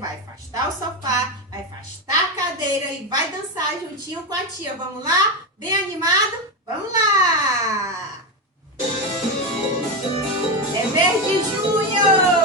vai afastar o sofá, vai afastar a cadeira e vai dançar juntinho com a tia. Vamos lá? Bem animado? Vamos lá! É mês de junho!